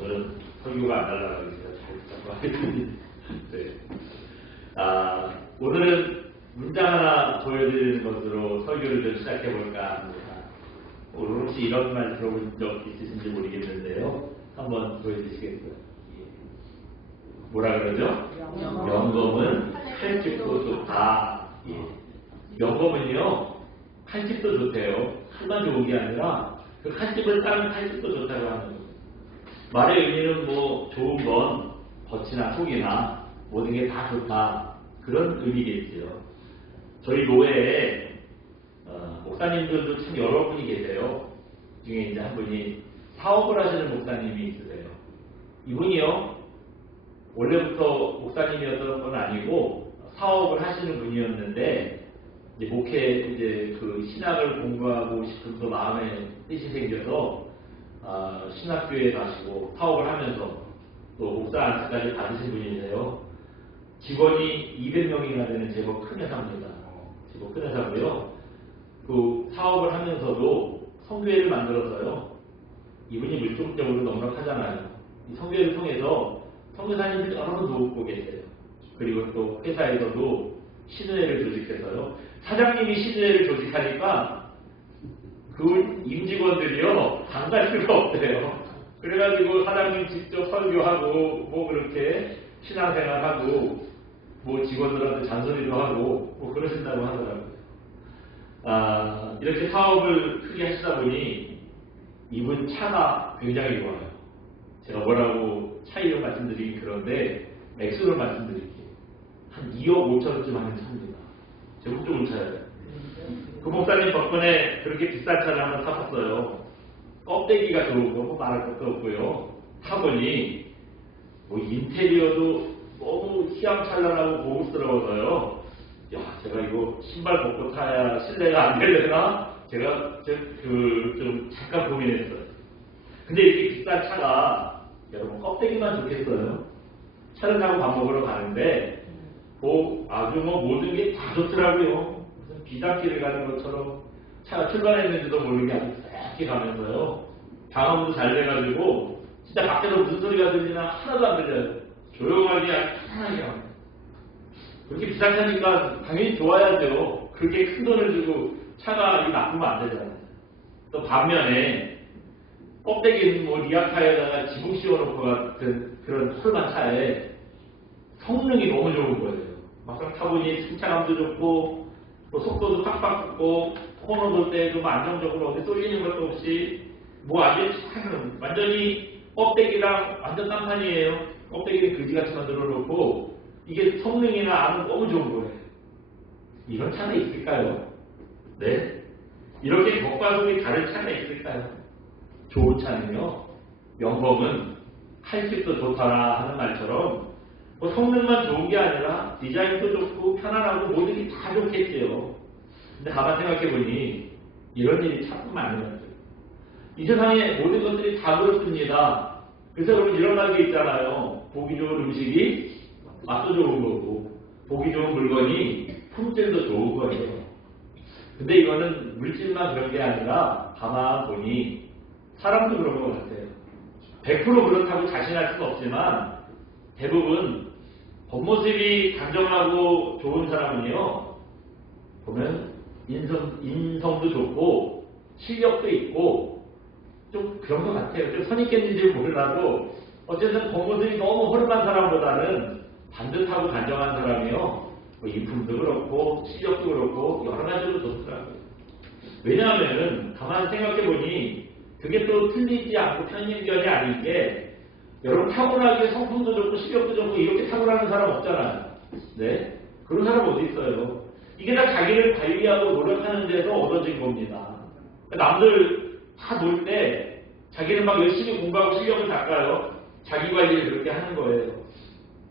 오늘은 설교가 안 날라가고 제가 잘 듣고 하겠습니다. 네. 오늘은 문장 하나 보여드리는 것으로 설교를 좀 시작해볼까 합니다. 오늘 혹시 이런 말 들어본 적 있으신지 모르겠는데요. 한번 보여주시겠어요? 뭐라 그러죠? 영검은 칼집도 좋다. 영검은요, 칼집도 좋대요. 칼만 좋은 게 아니라 그 칼집을 따는 칼집도 좋다고 하는 거예요. 말의 의미는 뭐 좋은 건 겉이나 속이나 모든 게 다 좋다. 그런 의미겠지요. 저희 교회에 목사님들도 참 여러 분이 계세요. 중에 이제 한 분이 사업을 하시는 목사님이 있으세요. 이분이요, 원래부터 목사님이었던 건 아니고 사업을 하시는 분이었는데 이제 이제 그 신학을 공부하고 싶은 그 마음에 뜻이 생겨서 신학교에 가시고 사업을 하면서 또 목사 안수까지 받으신 분이세요. 직원이 200명이나 되는 제법 큰 회사입니다. 제법 큰 회사고요. 그 사업을 하면서도 성교회를 만들어서요. 이분이 물질적으로 넉넉하잖아요. 이 성교회를 통해서 선교사님들 여러 분 도우고 계세요. 그리고 또 회사에서도 신의회를 조직해서요. 사장님이 신의회를 조직하니까 그 임직원들이요, 안 갈 수가 없대요. 그래가지고 사장님 직접 설교하고 뭐 그렇게 신앙생활하고 뭐 직원들한테 잔소리도 하고 뭐 그러신다고 하더라고요. 이렇게 사업을 크게 하시다 보니 이분 차가 굉장히 좋아요. 제가 뭐라고 차이로 말씀드리긴 그런데 액수로 말씀드릴게요. 한 2억 5천원쯤 하는 차입니다. 제법 좋은 차예요. 그 목사님 덕분에 그렇게 비싼 차를 한번 타봤어요. 껍데기가 좋은 거 뭐 말할 것도 없고요. 타보니 뭐 인테리어도 너무 휘황찬란하고 고급스러워서요. 야, 제가 이거 신발 벗고 타야 실내가 안 되려나? 제가 좀 잠깐 고민했어요. 근데 이렇게 비싼 차가 여러분 껍데기만 좋겠어요? 차를 타고 밥 먹으러 가는데 아주 모든 게 다 좋더라고요. 무슨 비단길을 가는 것처럼 차가 출발했는지도 모르게 아주 쎄게 가면서요. 방음도 잘 돼가지고 진짜 밖에서 무슨 소리가 들리나 하나도 안 들려요. 조용하게 아주 편안하게 합니다. 그렇게 비싼 차니까 당연히 좋아야죠. 그렇게 큰 돈을 주고 차가 나쁘면 안 되잖아요. 또 반면에 껍데기는 뭐 리아카에다가 지붕 씌워놓고 같은 그런 홀만 차에 성능이 너무 좋은 거예요. 막상 타보니 승차감도 좋고 또 속도도 팍팍 붙고 코너 돌 때 좀 안정적으로 어디 쏠리는 것도 없이 뭐 아주 완전히 껍데기랑 완전 딴판이에요. 껍데기는 그지같이 만들어 놓고 이게 성능이나 안은 너무 좋은 거예요. 이런 차는 있을까요? 네? 이렇게 겉과 속이 다른 차가 있을까요? 좋은 차는요, 영검은 칼집도 좋다라 하는 말처럼 뭐 성능만 좋은 게 아니라 디자인도 좋고 편안하고 모든 게 다 좋겠지요. 근데 가만 생각해보니 이런 일이 참 많은 것 같아요. 이 세상에 모든 것들이 다 그렇습니다. 그래서 여러분 이런 말이 있잖아요. 보기 좋은 음식이 맛도 좋은 거고 보기 좋은 물건이 품질도 좋은 거예요. 근데 이거는 물질만 그런 게 아니라 가만 보니 사람도 그런 것 같아요. 100% 그렇다고 자신할 수는 없지만 대부분 겉모습이 단정하고 좋은 사람은요, 보면 인성도 좋고 실력도 있고 좀 그런 것 같아요. 좀 선입견인지 몰라도 어쨌든 겉모습이 너무 허름한 사람보다는 반듯하고 단정한 사람이요, 뭐 인품도 그렇고 실력도 그렇고 여러 가지로 좋더라고요. 왜냐하면 가만히 생각해보니 그게 또 틀리지 않고 편견이 아닌 게 여러분 타고나게 성품도 좋고 실력도 좋고 이렇게 타고나는 사람 없잖아요. 네? 그런 사람 어디 있어요? 이게 다 자기를 관리하고 노력하는 데서 얻어진 겁니다. 남들 다 놀 때 자기는 막 열심히 공부하고 실력을 닦아요. 자기 관리를 그렇게 하는 거예요.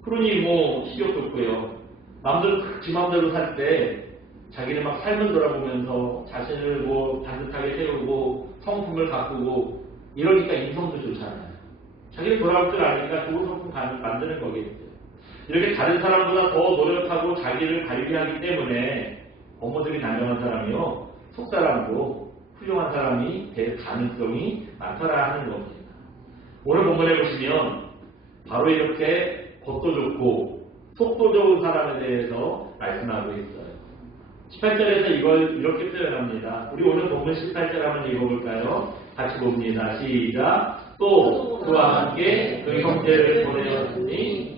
그러니 뭐 실력 좋고요. 남들은 지 맘대로 살 때 자기는 막 삶을 돌아보면서 자신을 뭐 반듯하게 세우고 성품을 가꾸고 이러니까 인성도 좋잖아요. 자기를 돌아볼 줄 아니까 좋은 성품 만드는 거겠죠. 이렇게 다른 사람보다 더 노력하고 자기를 관리하기 때문에 겉모습이 단정한 사람이요, 속사람도 훌륭한 사람이 될 가능성이 많더라 하는 겁니다. 오늘 본문에 보시면 바로 이렇게 겉도 좋고 속도 좋은 사람에 대해서 말씀하고 있어요. 18절에서 이걸 이렇게 표현합니다. 우리 오늘 본문 18절 한번 읽어볼까요? 같이 봅니다. 시작. 또 그와 함께 그 형제를 보내었으니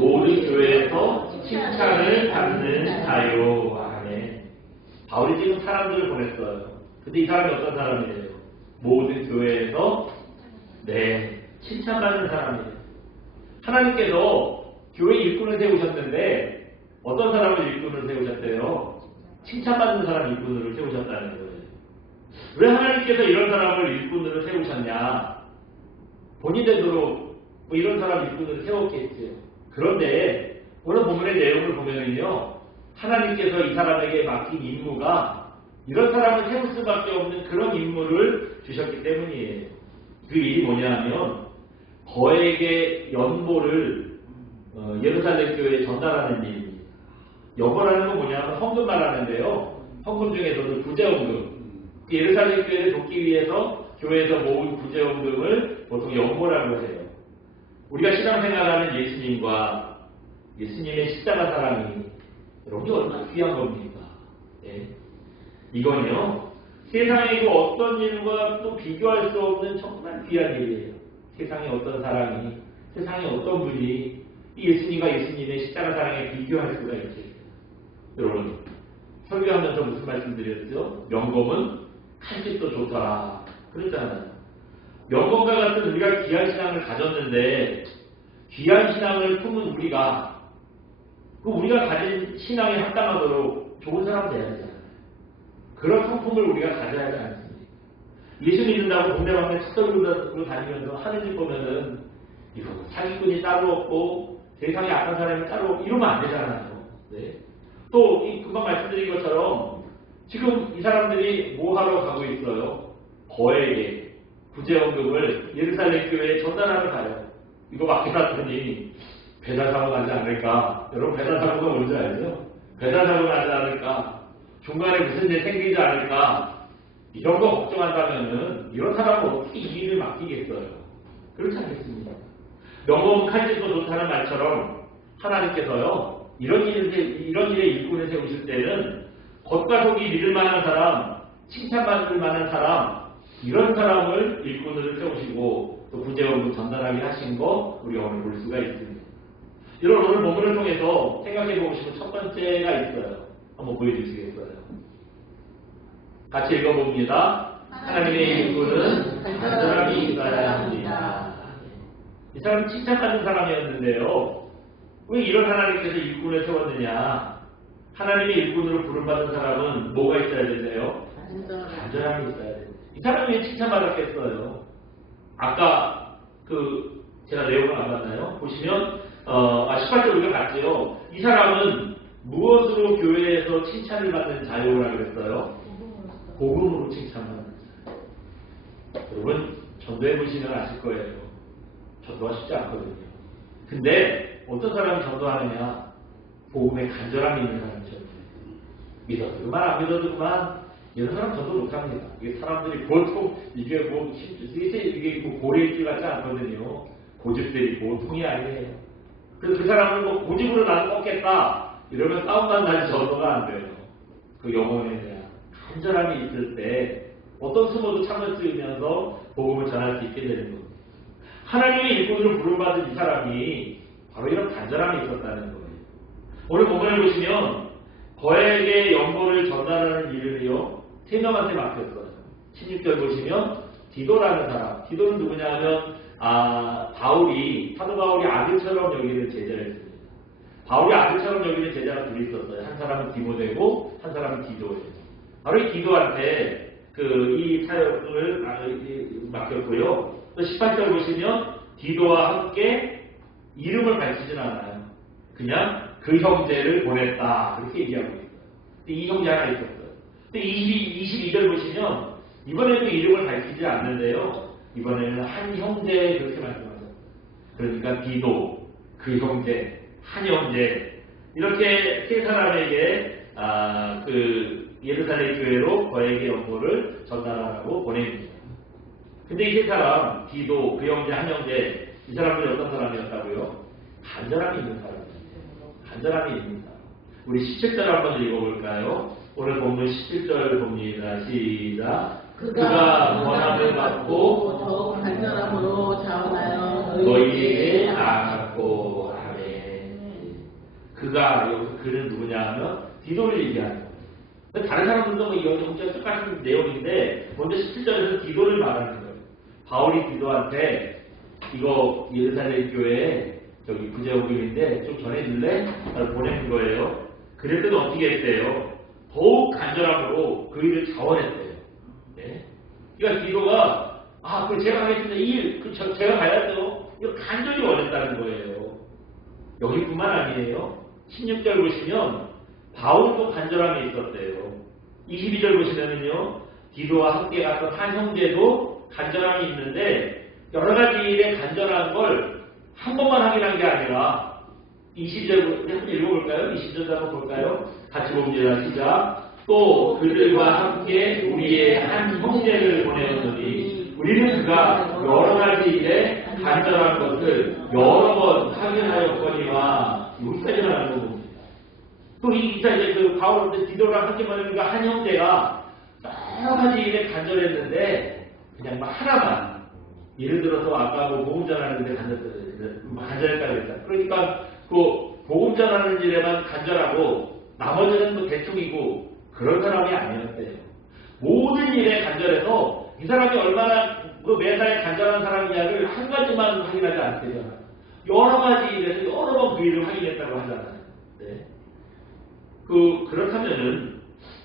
모든 교회에서 칭찬을 받는 자요. 아멘. 바울이 지금 사람들을 보냈어요. 근데 이 사람이 어떤 사람이에요? 모든 교회에서 칭찬받는 사람이에요. 하나님께서 교회 일꾼을 세우셨는데 어떤 사람을 일꾼을 세우셨대요? 칭찬받는 사람 일꾼을 세우셨다는 거예요. 왜 하나님께서 이런 사람을 일꾼으로 세우셨냐? 본인들도 뭐 이런 사람 일꾼으로 세웠겠지요. 그런데 오늘 본문의 내용을 보면은요, 하나님께서 이 사람에게 맡긴 임무가 이런 사람을 세울 수밖에 없는 그런 임무를 주셨기 때문이에요. 그 일이 뭐냐면 거액의 연보를 예루살렘 교회에 전달하는 일입니다. 연보라는 건 뭐냐면 헌금 말하는데요. 헌금 중에서도 구제헌금. 예루살렘 교회를 돕기 위해서 교회에서 모은 구제헌금을 보통 연보라고 해요. 우리가 신앙생활하는 예수님과 예수님의 십자가 사랑이 여러분이 얼마나 귀한 겁니까? 예. 이건요, 세상의 그 어떤 일과 또 비교할 수 없는 정말 귀한 일이에요. 세상에 어떤 사랑이, 세상에 어떤 분이 이 예수님과 예수님의 십자가 사랑에 비교할 수가 있겠어요. 여러분, 설교하면서 무슨 말씀 드렸죠? 명검은 칼집도 좋더라. 그랬잖아요. 명검과 같은 우리가 귀한 신앙을 가졌는데, 귀한 신앙을 품은 우리가, 우리가 가진 신앙에 합당하도록 좋은 사람 돼야 되잖아요. 그런 성품을 우리가 가져야 하지 않습니까? 예수 믿는다고 동네방네 척떨고 다니면서 하는 일 보면은, 이거 사기꾼이 따로 없고, 세상에 악한 사람이 따로 없고, 이러면 안 되잖아요. 네. 또, 금방 말씀드린 것처럼, 지금 이 사람들이 뭐 하러 가고 있어요? 거액의 구제헌금을 예루살렘 교회에 전달하러 가요. 이거 맡겨놨더니 배달사고 나지 않을까? 여러분 배달사고가 뭔지 알죠? 배달사고 나지 않을까? 중간에 무슨 일 생기지 않을까? 이런 거 걱정한다면은 이런 사람은 어떻게 이 일을 맡기겠어요? 그렇지 않겠습니까? 명검 칼집도 좋다는 말처럼 하나님께서요 이런 일에 일꾼을 세우실 때는 겉과 속이 믿을 만한 사람, 칭찬받을 만한 사람, 이런 사람을 일꾼으로 세우시고 또 구제원으로 전달하게 하신 거 우리가 오늘 볼 수가 있습니다. 여러분 오늘 본문을 통해서 생각해 보시면 첫 번째가 있어요. 한번 보여주시겠어요? 같이 읽어봅니다. 하나님의 일꾼은 간절함이 있어야 합니다. 이 사람은 칭찬받는 사람이었는데요. 왜 이런 하나님께서 일꾼을 세웠느냐? 하나님의 일꾼으로 부름받은 사람은 뭐가 있어야 되세요? 간절함이 있어야 돼요. 이 사람이 왜 칭찬받았겠어요? 아까 제가 내용을 안 봤나요? 보시면 18절 우리가 봤죠. 이 사람은 무엇으로 교회에서 칭찬을 받는 자요라고 그랬어요? 복음으로 칭찬받는 자요. 여러분 전도해 보시면 아실 거예요. 전도가 쉽지 않거든요. 근데 어떤 사람이 전도하느냐? 복음에 간절함이 있는 사람이죠. 믿어도 그만 안 믿어도 그만 이런 사람 전도 못합니다. 이게 사람들이 보통 이게 고래일 같지 않거든요. 고집들이 보통이 아니에요. 그래서 그 사람을 고집으로 나는 꺾겠다 이러면 싸움만 나지 전도가 안 돼요. 그 영혼에 대한 간절함이 있을 때 어떤 수모도 참을 수 있면서 복음을 전할 수 있게 되는 겁니다. 하나님의 일꾼으로 부름받은 이 사람이 바로 이런 간절함이 있었다는 거예요. 오늘 본문을 보시면 거액의 연보를 전달하는 일을요 3명한테 맡겼어요. 16절 보시면 디도라는 사람. 디도는 누구냐면 사도 바울이 아들처럼 여기는 제자였습니다. 바울이 아들처럼 여기는 제자가 둘이 있었어요. 한 사람은 디모데고 한 사람은 디도예요. 바로 이 디도한테 이 사역을 맡겼고요. 또 18절 보시면 디도와 함께 이름을 밝히진 않아요. 그냥 그 형제를 보냈다. 그렇게 얘기하고 있어요. 이 형제 하나 있었어요. 근데 22절 보시면 이번에도 이름을 밝히지 않는데요. 이번에는 한 형제 그렇게 말씀하셨어요. 그러니까 디도, 그 형제, 한 형제 이렇게 세 사람에게 예루살렘 교회로 거액의 연보를 전달하라고 보냅니다. 근데 이 세 사람, 디도, 그 형제, 한 형제, 이 사람들이 어떤 사람이었다고요? 간절함이 있는 사람이었어요. 간절함이 있는 사람. 우리 17절 한번 읽어볼까요? 오늘 본문 17절 봅니다. 시작. 그가 원함을 받고 더욱 간절함으로 자원하여 너희에게 나아갔고 하네. 그가, 여기서 그는 누구냐 하면 디도를 얘기하는 거예요. 근데 다른 사람들도 뭐 이런 정치가 똑같은 내용인데 먼저 17절에서 디도를 말하는 거예요. 바울이 디도한테 이거 예루살렘 교회에 저기 구제오금인데 좀 전해줄래? 라고 보낸 거예요. 그랬더니 어떻게 했대요? 더욱 간절함으로 그 일을 자원했대요. 네? 그러니까 디도가 그 제가 하겠습니다. 이 일, 제가 가야죠. 이거 간절히 원했다는 거예요. 여기뿐만 아니에요. 16절 보시면 바울도 간절함이 있었대요. 22절 보시면은요, 디도와 함께 갔던 한 형제도 간절함이 있는데 여러 가지 일에 간절한 걸 한 번만 확인한 게 아니라 20절 한번 읽어볼까요? 20절 한번 볼까요? 같이 봅니다. 시작. 또 그들과 함께 우리의 한 형제를 보내었더니 우리는 그가 여러 가지 일에 간절한 것을 여러 번 확인하였거니와 여기까지만 하는 겁니다. 또 이제 그 바울 디도랑 함께 보내는 한 형제가 여러 가지 일에 간절했는데 그냥 하나만 예를 들어서 아까 뭐 복음 전하는 데 간절했다고 했다. 그러니까 그 복음 전하는 일에만 간절하고 나머지는 뭐 대충이고 그런 사람이 아니었대요. 모든 일에 간절해서 이 사람이 얼마나 그 매사에 간절한 사람이냐를 한 가지만 확인하지 않대요. 여러 가지 일에서 여러 번 그 일을 확인했다고 하잖아요. 네. 그렇다면은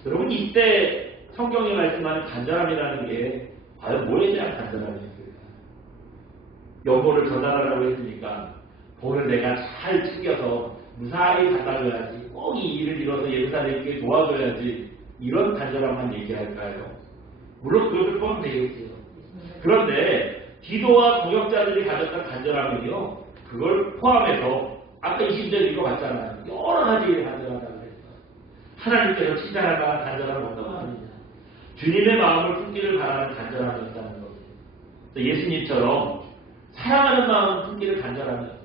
여러분 이때 성경이 말씀하는 간절함이라는 게 과연 뭐에 대한 간절함이었을까? 여보를 전달하라고 했으니까 돈을 내가 잘 챙겨서 무사히 갖다 줘야지. 꼭 이 일을 이뤄서 예루살렘께 도와줘야지. 이런 간절함만 얘기할까요? 물론 그것을 보면 되겠지요. 그런데 디도와 동역자들이 가졌던 간절함은요, 그걸 포함해서 아까 20절 읽어봤잖아요. 여러 가지 일에 간절하다고 했어요. 하나님께서 칭찬할 만한 간절함은 어떤 마음이냐? 주님의 마음을 품기를 바라는 간절함이었다는 거죠. 예수님처럼 사랑하는 마음을 품기를 간절함이었어요.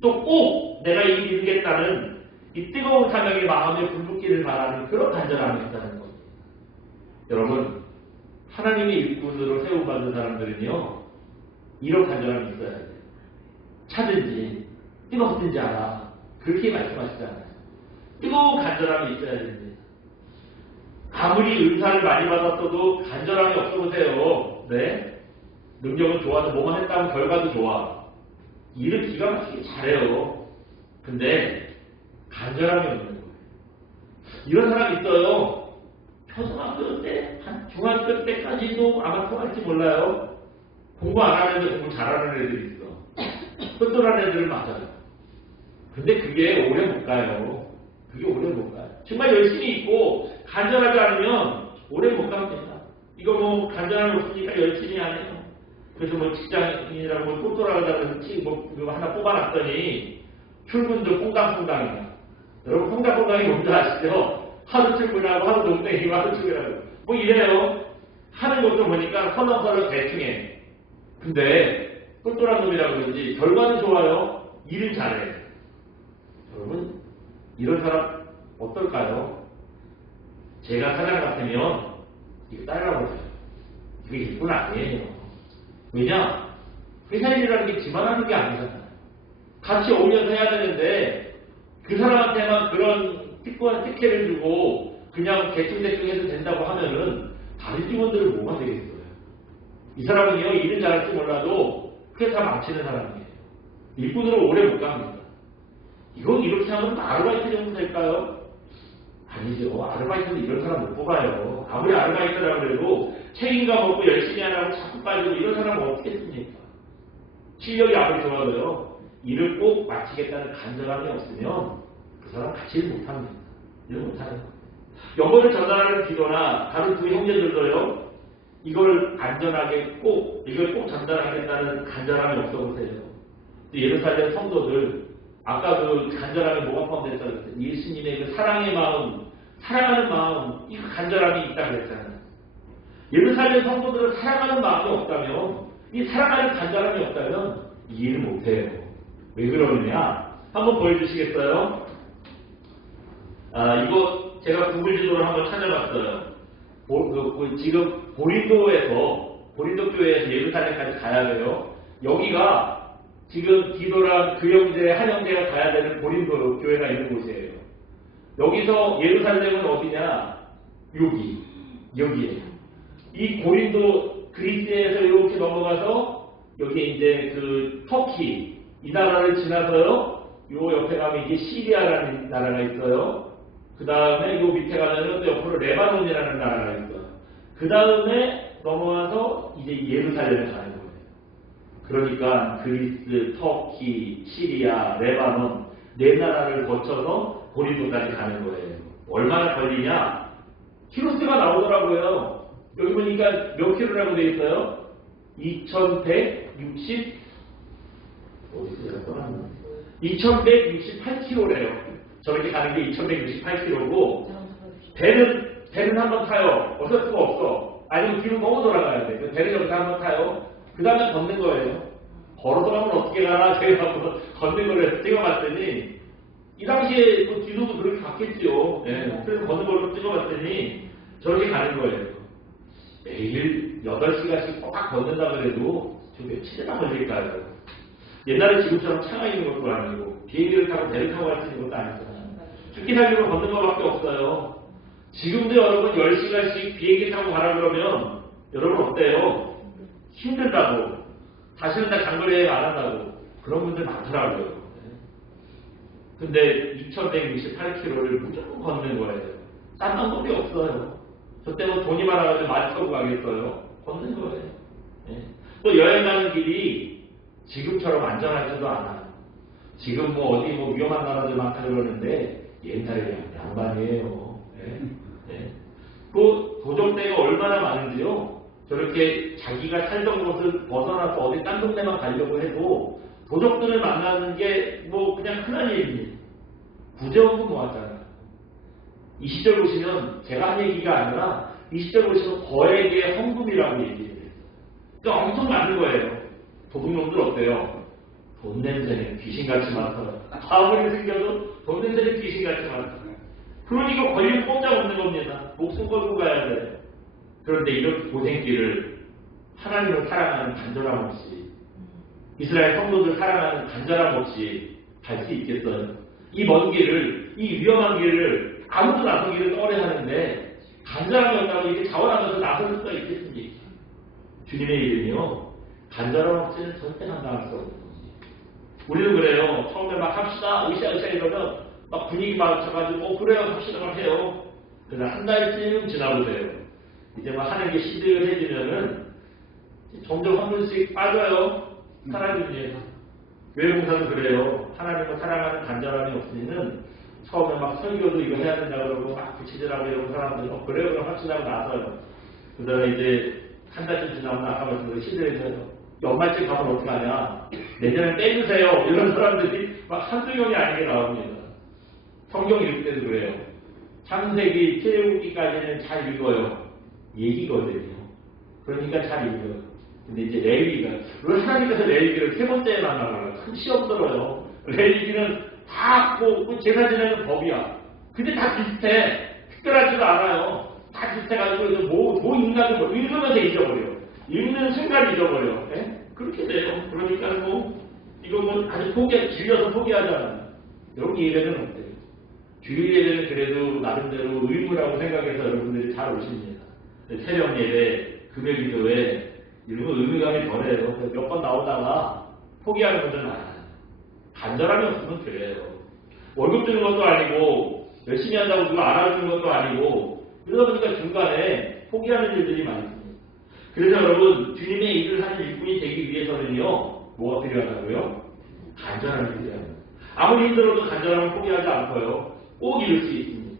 또 꼭 내가 이 일을 이루겠다는 이 뜨거운 사명의 마음에 불붙기를 바라는 그런 간절함이었다는 거죠. 여러분, 하나님의 일꾼으로 세움받는 사람들은요, 이런 간절함이 있어야 돼요. 차든지 뜨겁든지 알아. 그렇게 말씀하시잖아요. 뜨거운 간절함이 있어야 됩니다. 아무리 은사를 많이 받았어도 간절함이 없어보세요. 네? 능력은 좋아서 뭐만 했다면 결과도 좋아. 일을 기가 막히게 잘해요. 근데 간절함이 없는 거예요. 이런 사람이 있어요. 초등학교 때, 한 중학교 때까지도 아마 통할지 몰라요. 공부 안 하는데 공부 잘하는 애들이 있어. 똘똘한 애들을 맞아요. 근데 그게 오래 못 가요. 그게 오래 못 가요. 정말 열심히 있고 간절하지 않으면 오래 못 갑니다. 이거 뭐 간절함이 없으니까 열심히 안 해요. 그래서 뭐 직장인이라고 똘똘하다는 그거 하나 뽑아놨더니 출근도 퐁당퐁당이야. 여러분 퐁당퐁당이 뭔지 아시죠? 하루 출근하고 하루 농땡이고 하루 출근하고 뭐 이래요. 하는 것도 보니까 서너서너 대충 해. 근데 똘똘한 놈이라고 그런지 결과는 좋아요. 일은 잘해. 여러분 이런 사람 어떨까요? 제가 사장 같으면 이거 따라가보세요. 이게 일꾼 아니에요. 왜냐? 회사 일이라는 게 지만 하는 게 아니잖아요. 같이 어울려서 해야 되는데 그 사람한테만 그런 특권한 특혜를 주고 그냥 대충대충 해도 된다고 하면은 다른 직원들은 뭐가 되겠어요? 이 사람은요, 일은 잘할지 몰라도 회사 망치는 사람이에요. 일꾼으로 오래 못 갑니다. 이건 이렇게 하면 아르바이트 정도 될까요? 아니죠. 아르바이트는 이런 사람 못 뽑아요. 아무리 아르바이트라고 해도 책임감 없고 열심히 하라고 자꾸 빠지고 이런 사람은 어떻게 했습니까? 실력이 아무리 좋아도요. 일을 꼭 마치겠다는 간절함이 없으면 그 사람 같이 일 못합니다. 일 못하는 거예요. 영어를 전달하는 디도나 다른 두 형제들도요. 이걸 안전하게 이걸 꼭 전달하겠다는 간절함이 없어 보세요. 예루살렘 성도들 아까 그 간절함에 뭐가 포함됐다고 했어요? 예수님의 그 사랑의 마음, 사랑하는 마음, 이 간절함이 있다고 했잖아요. 예루살렘 성도들을 사랑하는 마음이 없다면, 이 사랑하는 간절함이 없다면 이해를 못해요. 왜 그러느냐? 한번 보여주시겠어요? 이거 제가 구글 지도를 한번 찾아봤어요. 지금 고린도 교회에서 예루살렘까지 가야 돼요. 여기가 지금 디도랑 그 형제, 한 형제가 가야 되는 고린도 교회가 있는 곳이에요. 여기서 예루살렘은 어디냐? 여기에요. 이 고린도 그리스에서 이렇게 넘어가서 여기 이제 그 터키 이 나라를 지나서요. 요 옆에 가면 이게 시리아라는 나라가 있어요. 그 다음에 요 밑에 가면은 또 옆으로 레바논이라는 나라가 있어요. 그 다음에 넘어가서 이제 예루살렘에 가는 거예요. 그러니까 그리스, 터키, 시리아, 레바논 네 나라를 거쳐서 고린도까지 가는 거예요. 얼마나 걸리냐? 키로수가 나오더라고요. 여기 보니까 몇 킬로라고 되어 있어요? 2168km래요. 저렇게 가는 게 2168km고 배는 한번 타요. 어쩔 수가 없어. 아니면 뒤로 너무 돌아가야 돼. 배를 여기서 한번 타요. 그 다음에 걷는 거예요. 걸어서 가면 어떻게 가나 제가 걷는 거를 찍어봤더니 이 당시에 뭐 뒤도도 그렇게 갔겠지요. 네. 그래서 걷는 걸로 찍어봤더니 저렇게 가는 거예요. 매일 8시간씩 꽉 걷는다 그래도 저 며칠이나 걸릴까요? 옛날에 지금처럼 차가 있는 것도 아니고 비행기를 타고 배를 타고 갈 수 있는 것도 아니잖아요. 죽기 살기로 걷는 것밖에 없어요. 지금도 여러분 10시간씩 비행기 타고 가라 그러면 여러분 어때요? 힘들다고. 다시는 다 장거리 여행 안 한다고. 그런 분들 많더라고요. 근데 2168km를 무조건 걷는 거예요. 딴 방법이 없어요. 저 때는 돈이 많아가지고 말 타고 가겠어요. 걷는 거예요. 네. 또 여행 가는 길이 지금처럼 안전하지도 않아요. 지금 뭐 어디 뭐 위험한 나라들 많다 그러는데 옛날에 양반이에요. 네. 네. 그 도적대가 얼마나 많은지요. 저렇게 자기가 살던 곳을 벗어나서 어디 딴 동네만 가려고 해도 도적들을 만나는 게 뭐 그냥 흔한 일입니다. 구제원금 모았잖아요. 이 시절 보시면 제가 한 얘기가 아니라 이 시절 보시면 거액의 헌금이라고 얘기해요. 그러니까 엄청 많은 거예요. 도둑놈들 어때요? 돈 냄새는 귀신같이 많더라고요. 아무리 생겨도 돈 냄새는 귀신같이 많더라고요. 그러니까 걸리면 꼼짝 없는 겁니다. 목숨 걸고 가야 돼요. 그런데 이렇게 고생길을 하나님을 사랑하는 간절함 없이 이스라엘 성도들 사랑하는 간절함 없이 갈 수 있겠어요? 이 먼 길을, 이 위험한 길을 아무도 나서기를 꺼려하는데 간절함이 없다고 이렇게 자원하면서 나설 수가 있겠습니까? 주님의 이름이요. 간절함 없이는 절대 감당할 수 없는 겁니다. 우리는 그래요. 처음에 막 합시다. 으쌰으쌰 이러면 막 분위기 맞춰가지고 그래요. 합시다 막 해요. 그러다 한 달쯤 지나보세요. 이제 막 하는 게 시들해지면은 점점 한 분씩 빠져요. 하나님 위해서. 교회봉사도 그래요. 하나님을 사랑하는 간절함이 없으면은 처음에 막 설교도 이거 해야 된다 그러고 막 구치질하고 이러는 사람들은 그래요 그럼 합시다 하고 나서요. 그 다음에 이제 한 달쯤 지나면 아까 말씀드린 시들해져요. 연말쯤 가면 어떻게 하냐. 내년에 떼주세요. 이런 사람들이 막 한두 명이 아니게 나옵니다. 성경 읽을 때도 그래요. 창세기, 출애굽기까지는 잘 읽어요. 얘기거든요. 그러니까 잘 읽어요. 근데 이제 레위기가, 왜 하나님께서 레위기를 세 번째에 만나라고 큰 시험 들어요. 레위기는 다 제사 지내는 법이야. 근데 다 비슷해. 특별하지도 않아요. 다 비슷해가지고 뭐 읽나도 뭐 읽으면서 잊어버려. 읽는 순간 잊어버려. 네? 그렇게 돼요. 그러니까 이거 아주 질려서 포기하잖아요. 여러분 예배는 어때요? 주일 예배는 그래도 나름대로 의무라고 생각해서 여러분들이 잘 오십니다. 새벽 예배, 금요 기도회 이런 거 의미감이 덜해요. 몇 번 나오다가 포기하는 분들 많아요. 간절함이 없으면 그래요. 월급 주는 것도 아니고 열심히 한다고 누가 알아주는 것도 아니고 그러다 보니까 중간에 포기하는 일들이 많습니다. 그래서 여러분 주님의 일을 하는 일꾼이 되기 위해서는요. 뭐가 필요하다고요? 간절함이 필요합니다. 아무리 힘들어도 간절함을 포기하지 않고요. 꼭 이룰 수 있습니다.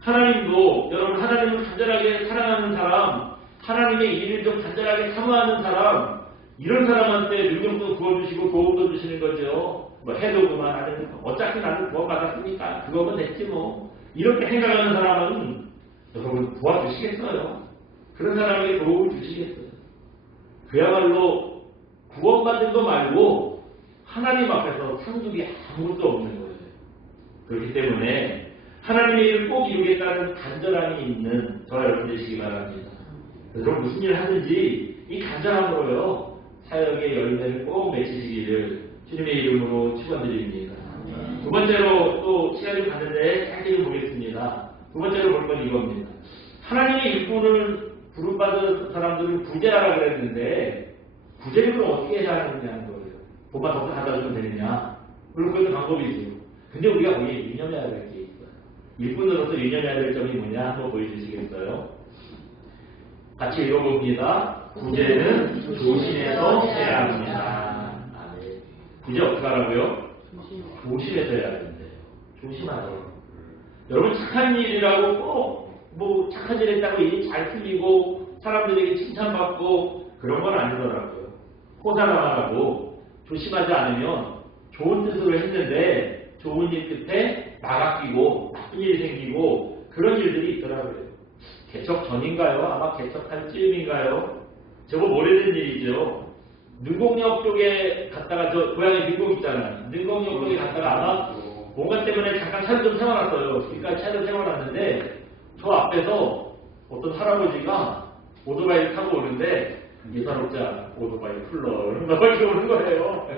하나님도 여러분 하나님을 간절하게 사랑하는 사람, 하나님의 일을 좀 간절하게 사모하는 사람, 이런 사람한테 능력도 부어주시고 도움도 주시는 거죠. 뭐 해도 그만 아니면 어차피 나는 구원받았으니까 그거면 됐지 뭐. 이렇게 생각하는 사람은 여러분 도와주시겠어요? 그런 사람에게 도움을 주시겠어요? 그야말로 구원받은 거 말고 하나님 앞에서 상급이 아무것도 없는 거예요. 그렇기 때문에 하나님의 일을 꼭 이루겠다는 간절함이 있는 저와 여러분 되시기 바랍니다. 여러분 무슨 일을 하든지 이 간절함으로요 사역의 열매를 꼭 맺히시기를 주님의 이름으로 축원드립니다. 두 번째로 또 시간을 갖는데 짧게 보겠습니다. 두 번째로 볼 건 이겁니다. 하나님의 일꾼을 부름받은 사람들은 구제하라 그랬는데 구제를 그럼 어떻게 해야 하느냐는 거예요. 돈만 더 갖다 주면 되느냐? 물론 그것도 방법이죠. 근데 우리가 거기에 유념해야 될 게 있어요. 일꾼으로서 유념해야 될 점이 뭐냐? 한번 보여주시겠어요? 같이 읽어봅니다. 구제는 조심해서 해야 합니다. 구제 어떻게 하라고요? 조심해서 해야 된대요. 조심하라고. 여러분 착한 일이라고 꼭 뭐 착한 일 했다고 일이 잘 풀리고 사람들에게 칭찬받고 그런 건 아니더라고요. 호사나마라고 조심하지 않으면 좋은 뜻으로 했는데 좋은 일 끝에 나가 끼고 나쁜 일이 생기고 그런 일들이 있더라고요. 개척 전인가요? 아마 개척할 즈음인가요? 저거 오래된 일이죠. 능곡역 쪽에 갔다가 저 고향에 능곡 있잖아요. 능곡역 쪽에 갔다가 아마 뭔가 때문에 잠깐 차를 좀 세워놨어요. 길까지 차를 세워놨는데 저 앞에서 어떤 할아버지가 오토바이 타고 오는데 예사롭지 않아 오토바이 쿨러 이렇게 오는 거예요.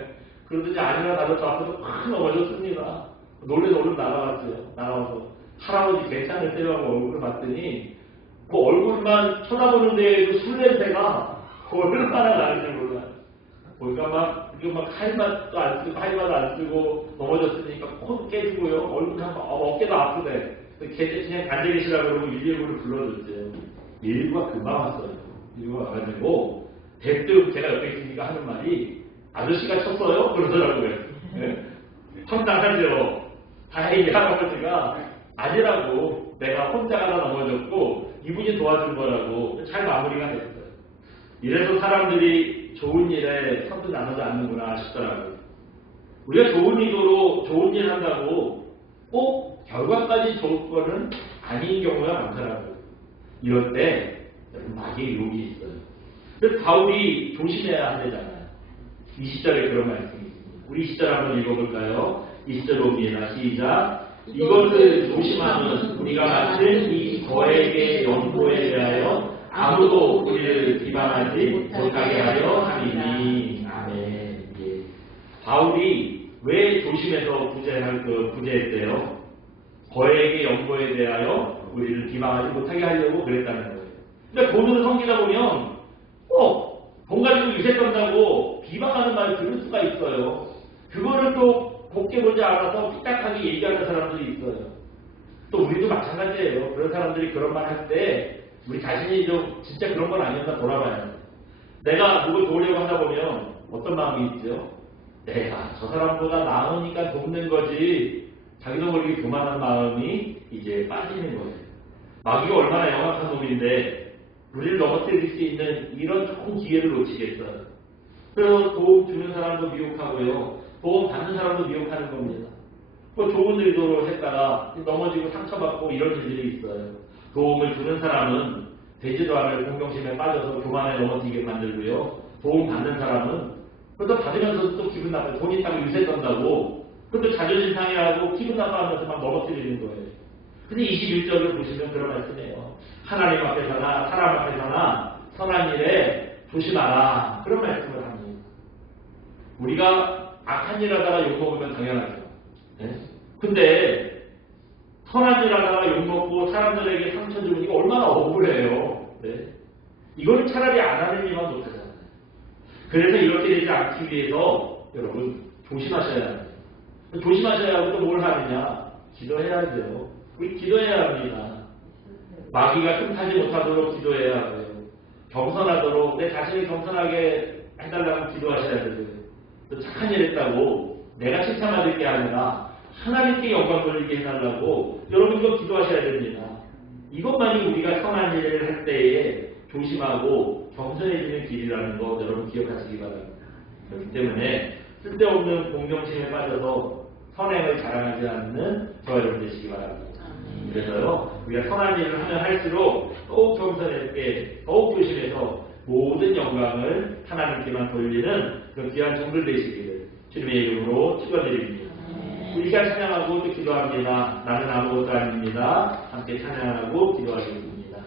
그러더니 아니나 나도 저 앞에서 팍 넘어졌습니다. 놀래서 얼른 나가왔어요. 나가와서 할아버지 괜찮으세요? 하고 얼굴을 봤더니 그 얼굴만 쳐다보는 데에도 술 냄새가 얼마나 나는지 몰라요. 보니까 막 칼맛도 안 쓰고 칼맛도 안 쓰고 넘어졌으니까 코도 깨지고요. 얼굴 어깨도 아프대. 그냥 앉아 계시라고 그러고 119를 불러줬어요. 119가 금방 왔어요. 119가 와가지고 대뜸 제가 옆에 있으니까 하는 말이 아저씨가 쳤어요? 그러더라고요. 네. 황당하죠. 다행히 할아버지가 아니라고 내가 혼자 가다 넘어졌고 이분이 도와준 거라고 잘 마무리가 됐어요. 이래서 사람들이 좋은 일에 선수 나누지 않는구나 싶더라고요. 우리가 좋은 의도로 좋은 일 한다고 꼭 결과까지 좋을 거는 아닌 경우가 많더라고요. 이럴 때 마귀의 유혹이 있어요. 그래서 바울이 조심해야 한다잖아요. 20절에 그런 말씀이 있습니다. 우리 20절 한번 읽어볼까요? 20절 봅니다. 시작. 이것을 조심하면 우리가 맡은 이 거액의 연보에 대하여 아무도 우리를 비방하지 못하게 하려 함이니. 아멘. 예. 바울이 왜 조심해서 구제했대요? 거액의 연보에 대하여 우리를 비방하지 못하게 하려고 그랬다는 거예요. 근데 보는 성기다 보면 돈 가지고 유세 떤다고 비방하는 말을 들을 수가 있어요. 그거를 또 곱게 보지 않아서 삐딱하게 얘기하는 사람들이 있어요. 또 우리도 마찬가지예요. 그런 사람들이 그런 말 할 때 우리 자신이 좀 진짜 그런 건 아니었나 돌아봐야 돼요. 내가 누굴 도우려고 하다 보면 어떤 마음이 있죠? 내가 저 사람보다 나으니까 돕는 거지 자기도 모르게 교만한 마음이 이제 빠지는 거예요. 마귀가 얼마나 영악한 놈인데 우리를 넘어뜨릴 수 있는 이런 좋은 기회를 놓치겠어요. 그래서 도움 주는 사람도 미혹하고요. 도움 받는 사람도 미혹하는 겁니다. 뭐 좋은 의도로 했다가 넘어지고 상처받고 이런 일들이 있어요. 도움을 주는 사람은 되지도 않을 공경심에 빠져서 교만에 넘어지게 만들고요. 도움 받는 사람은 그것도 받으면서도 또 기분 나빠요. 돈 있다고 유세 떤다고 그것도 자존심 상해하고 기분 나빠하면서 막 넘어뜨리는 거예요. 근데 21절을 보시면 그런 말씀이에요. 하나님 앞에서나 사람 앞에서나 선한 일에 조심하라. 그런 말씀을 합니다. 우리가 악한 일 하다가 욕먹으면 당연하죠. 네? 근데 선한 일 하다가 욕먹고 사람들에게 상처 주면 이거 얼마나 억울해요. 네? 이거는 차라리 안 하는 일만 못하잖아요. 그래서 이렇게 되지 않기 위해서 여러분 조심하셔야 합니다. 조심하셔야 하고 또 뭘 하느냐? 기도해야죠. 우리 기도해야 합니다. 마귀가 틈타지 못하도록 기도해야 하고요. 겸손하도록 내 자신을 겸손하게 해달라고 기도하셔야 되고요. 또 착한 일 했다고 내가 칭찬받을 게 아니라 하나님께 영광 돌리게 해달라고 여러분도 기도하셔야 됩니다. 이것만이 우리가 선한 일을 할 때에 조심하고 겸손해지는 길이라는 거 여러분 기억하시기 바랍니다. 그렇기 때문에 쓸데없는 공경심에 빠져서 선행을 자랑하지 않는 저와 여러분 되시기 바랍니다. 그래서요, 우리가 선한 일을 하면 할수록 더욱 겸손하게, 더욱 조심해서 모든 영광을 하나님께만 돌리는 그런 귀한 종들 되시기를 주님의 이름으로 축원드립니다. 우리 잘 찬양하고 또 기도합니다. 나는 아무것도 아닙니다. 함께 찬양하고 기도하겠습니다.